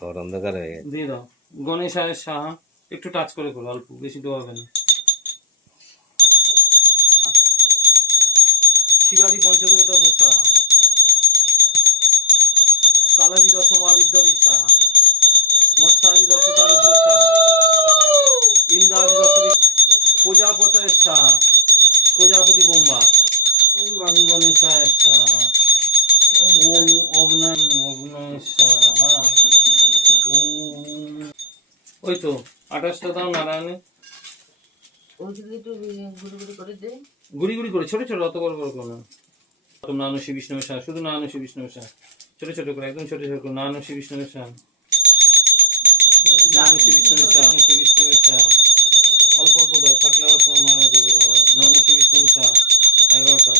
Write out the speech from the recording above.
ঘর অন্ধকার হয়ে গেছে। দিয়ে দাও। গণেশায় সাহা, একটু টাচ করে করো, অল্প, বেশি দেওয়া হবে না। শিবাদি পঞ্চদেবতা ভূষা, কালাদি দশ মহাবিদ্যা বিশা, মৎস্যাদি দশ তার ঘোষা, ইন্দ্রাদি দশ প্রজাপতের সাহা, প্রজাপতি বোম্বা, গণেশায় সাহা, ওম অগ্নয় সাহা, ওম। ওই তো 28টা দাও নারায়ণে। গুড়ি গুড়ি করে, ছোট ছোট, অত বড় বড় করো না। নারায়ণ শ্রী বিষ্ণু সাহা, শুধু নারায়ণ শ্রী বিষ্ণু সাহা, ছোট ছোট করে, একদম ছোট ছোট করে। নারায়ণ শ্রী বিষ্ণু সাহা, নারায়ণ শ্রী বিষ্ণু সাহা, শ্রী বিষ্ণু সাহা, অল্প অল্প দাও, থাকলে আবার তোমার মারা দেবে বাবা। নারায়ণ শ্রী বিষ্ণু সাহা 11টা।